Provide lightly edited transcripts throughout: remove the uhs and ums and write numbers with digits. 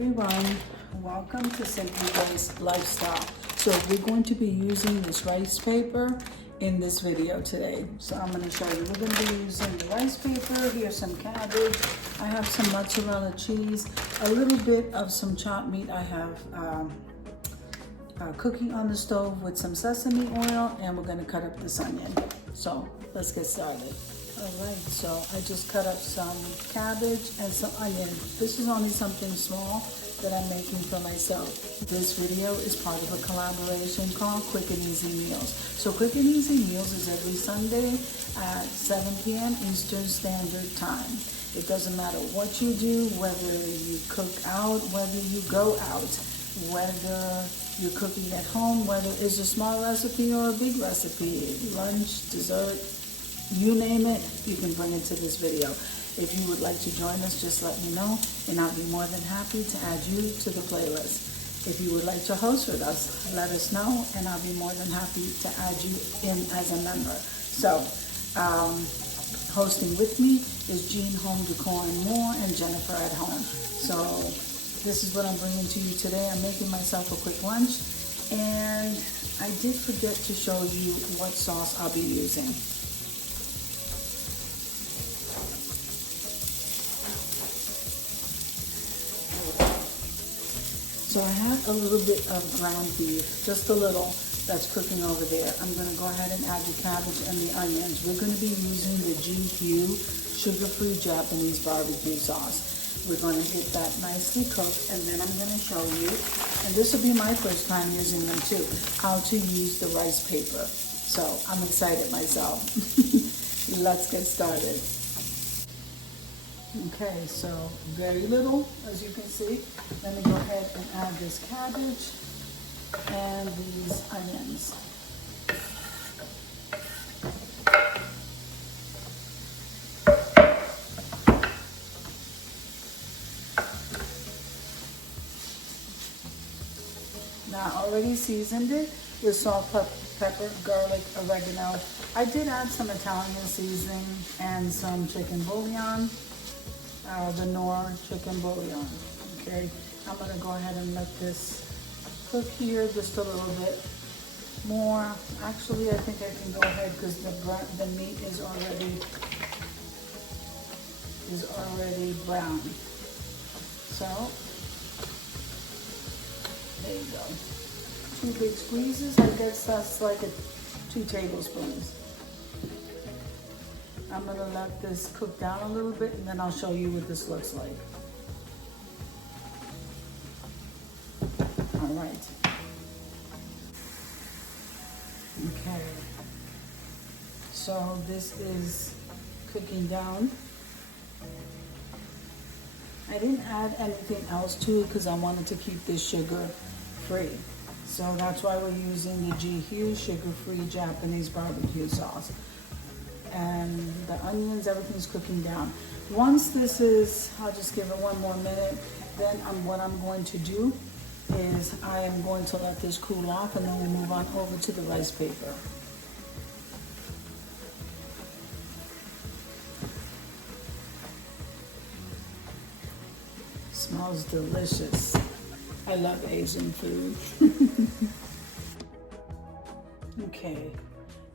everyone, welcome to Simply Rice Lifestyle. So we're going to be using this rice paper in this video today. So I'm going to show you, we're going to be using the rice paper. Here's some cabbage, I have some mozzarella cheese, a little bit of some chopped meat. I have cooking on the stove with some sesame oil, and we're going to cut up this onion. So let's get started. All right, so I just cut up some cabbage and some onion. This is only something small that I'm making for myself. This video is part of a collaboration called Quick and Easy Meals. So Quick and Easy Meals is every Sunday at 7 p.m. Eastern Standard Time. It doesn't matter what you do, whether you cook out, whether you go out, whether you're cooking at home, whether it's a small recipe or a big recipe, lunch, dessert, you name it, you can bring it to this video. If you would like to join us, just let me know, and I'll be more than happy to add you to the playlist. If you would like to host with us, let us know, and I'll be more than happy to add you in as a member. So, hosting with me is Jean Home Decor and More, and Jennifer at Home. So, this is what I'm bringing to you today. I'm making myself a quick lunch, and I did forget to show you what sauce I'll be using. So I have a little bit of ground beef, just a little, that's cooking over there. I'm gonna go ahead and add the cabbage and the onions. We're gonna be using the GQ sugar-free Japanese barbecue sauce. We're gonna get that nicely cooked, and then I'm gonna show you, and this will be my first time using them too, how to use the rice paper. So I'm excited myself. Let's get started. Okay, so very little, as you can see. Let me go ahead and add this cabbage and these onions. Now, I already seasoned it with salt, pepper, garlic, oregano. I did add some Italian seasoning and some chicken bouillon. The Knorr chicken bouillon. Okay, I'm gonna go ahead and let this cook here just a little bit more. Actually, I think I can go ahead because the meat is already brown. So there you go. 2 big squeezes. I guess that's like 2 tablespoons. I'm gonna let this cook down a little bit, and then I'll show you what this looks like. All right. Okay. So this is cooking down. I didn't add anything else to it because I wanted to keep this sugar free. So that's why we're using the GQ sugar-free Japanese barbecue sauce. And the onions, everything's cooking down. Once this is, I'll just give it 1 more minute. Then what I'm going to do is I am going to let this cool off, and then we'll move on over to the rice paper. Smells delicious. I love Asian food. Okay.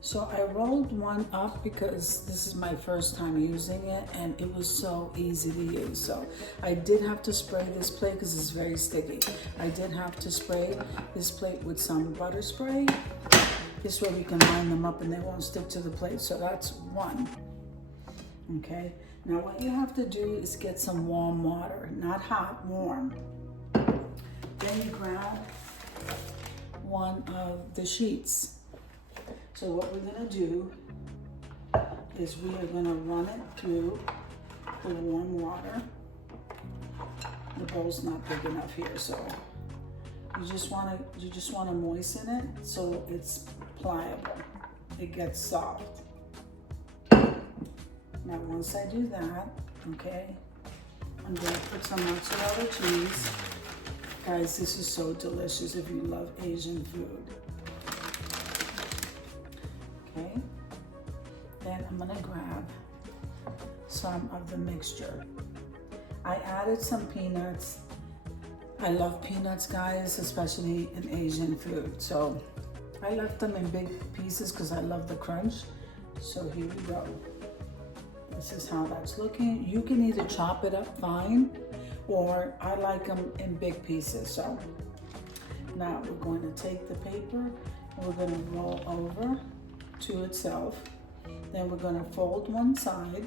So I rolled one up because this is my first time using it, and it was so easy to use. So I did have to spray this plate because it's very sticky. I did have to spray this plate with some butter spray. This way we can line them up and they won't stick to the plate. So that's one. Okay. Now what you have to do is get some warm water, not hot, warm. Then you grab one of the sheets. So what we're gonna do is we are gonna run it through the warm water. The bowl's not big enough here, so you just wanna moisten it so it's pliable. It gets soft. Now once I do that, okay, I'm gonna put some mozzarella cheese. Guys, this is so delicious if you love Asian food. Okay, then I'm gonna grab some of the mixture. I added some peanuts I love peanuts, guys, especially in Asian food. So I left them in big pieces because I love the crunch. So here we go. This is how that's looking. You can either chop it up fine, or I like them in big pieces. So now we're going to take the paper and we're going to roll over to itself. Then we're going to fold one side.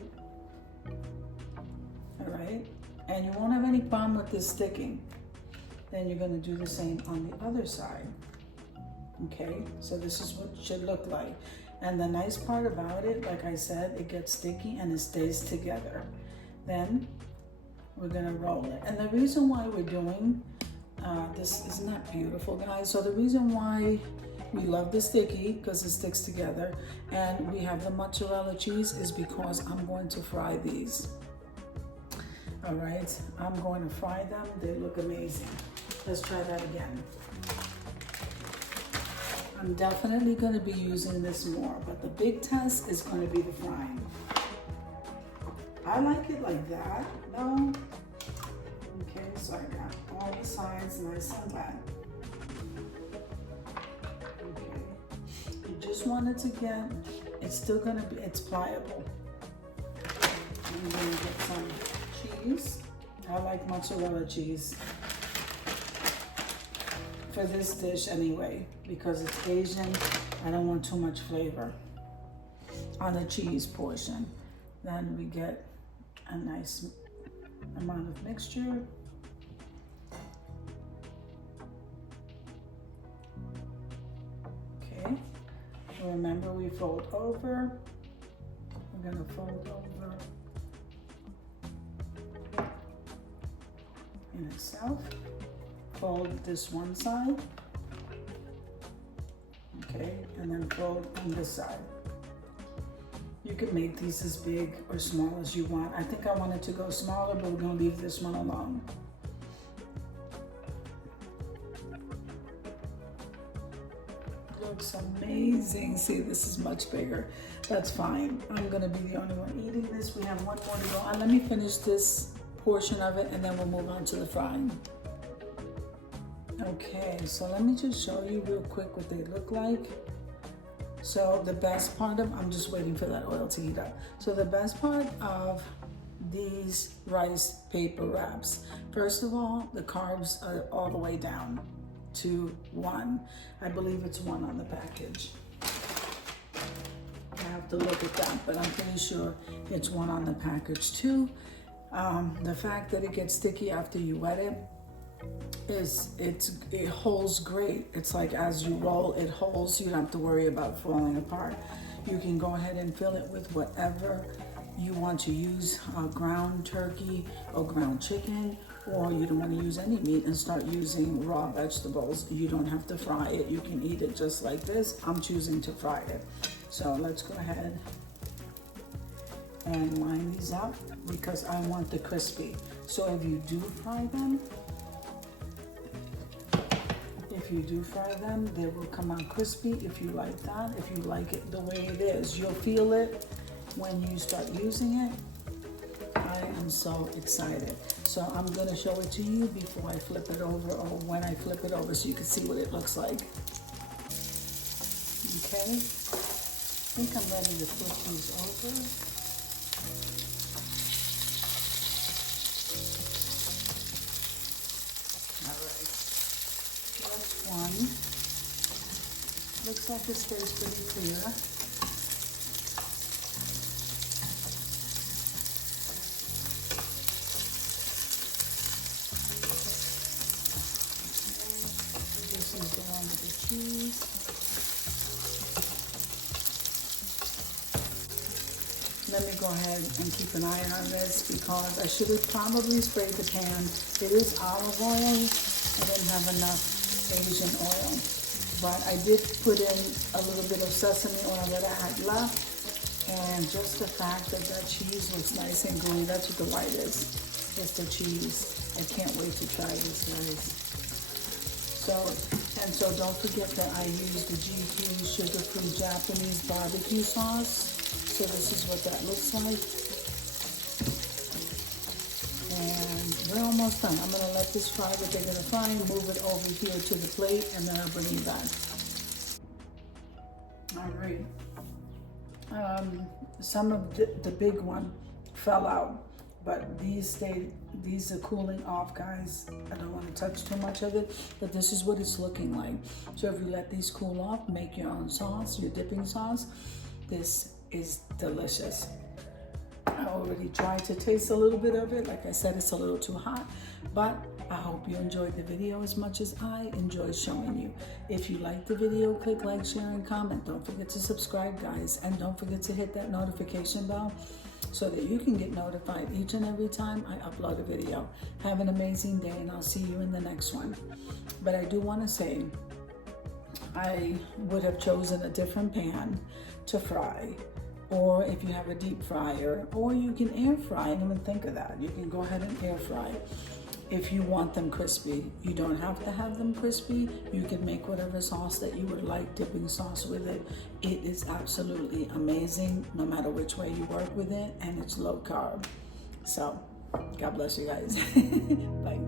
All right. And you won't have any problem with this sticking. Then you're going to do the same on the other side. Okay, so this is what it should look like. And the nice part about it, like I said, it gets sticky and it stays together. Then we're going to roll it. And the reason why we're doing this, isn't that beautiful, guys? So the reason why we love the sticky, because it sticks together, and we have the mozzarella cheese is because I'm going to fry these. All right, I'm going to fry them. They look amazing. Let's try that again. I'm definitely going to be using this more, but the big test is going to be the frying. I like it like that, no? Okay, so I got all the sides nice and flat. Okay, you just want it to get, it's still going to be, it's pliable. I'm going to get some cheese. I like mozzarella cheese for this dish anyway, because it's Asian. I don't want too much flavor on the cheese portion. Then we get a nice amount of mixture. Okay, remember we fold over. We're gonna fold over in itself. Fold this one side, okay, and then fold on this side. You can make these as big or small as you want. I think I wanted to go smaller, but we're gonna leave this one alone. Looks amazing. See, this is much bigger. That's fine. I'm gonna be the only one eating this. We have one more to go. Let me finish this portion of it and then we'll move on to the frying. Okay, so let me just show you real quick what they look like. So the best part of, I'm just waiting for that oil to heat up. So the best part of these rice paper wraps, first of all, the carbs are all the way down to 1. I believe it's 1 on the package. I have to look at that, but I'm pretty sure it's 1 on the package too. The fact that it gets sticky after you wet it, it holds great. It's like as you roll, it holds. You don't have to worry about falling apart. You can go ahead and fill it with whatever you want to use, ground turkey or ground chicken, or you don't want to use any meat and start using raw vegetables. You don't have to fry it. You can eat it just like this. I'm choosing to fry it. So let's go ahead and line these up because I want the crispy. So if you do fry them, they will come out crispy if you like that. If you like it the way it is, you'll feel it when you start using it. I am so excited. So I'm gonna show it to you before I flip it over, or when I flip it over, so you can see what it looks like. Okay, I think I'm ready to flip these over. One. Looks like it stays pretty clear. This is the one with the cheese. Let me go ahead and keep an eye on this because I should have probably sprayed the pan. It is olive oil. I didn't have enough Asian oil, but I did put in a little bit of sesame oil that I had left, and just the fact that that cheese looks nice and gooey. That's what the white is. It's the cheese. I can't wait to try this, guys. So don't forget that I used the GQ sugar-free Japanese barbecue sauce. So this is what that looks like. And we're almost done. I'm gonna let this fry what they're gonna fry, move it over here to the plate, and then I'll bring you back. All right. Some of the big one fell out, but these are cooling off, guys. I don't want to touch too much of it, but this is what it's looking like. So if you let these cool off, make your own sauce, your dipping sauce. This is delicious. I already tried to taste a little bit of it. Like I said, it's a little too hot, but I hope you enjoyed the video as much as I enjoyed showing you. If you liked the video, click like, share, and comment. Don't forget to subscribe, guys, and don't forget to hit that notification bell so that you can get notified each and every time I upload a video. Have an amazing day, and I'll see you in the next one. But I do want to say, I would have chosen a different pan to fry, or if you have a deep fryer, or you can air fry. I didn't even think of that. You can go ahead and air fry if you want them crispy. You don't have to have them crispy. You can make whatever sauce that you would like, dipping sauce with it. It is absolutely amazing no matter which way you work with it, and it's low carb. So God bless you guys. Bye.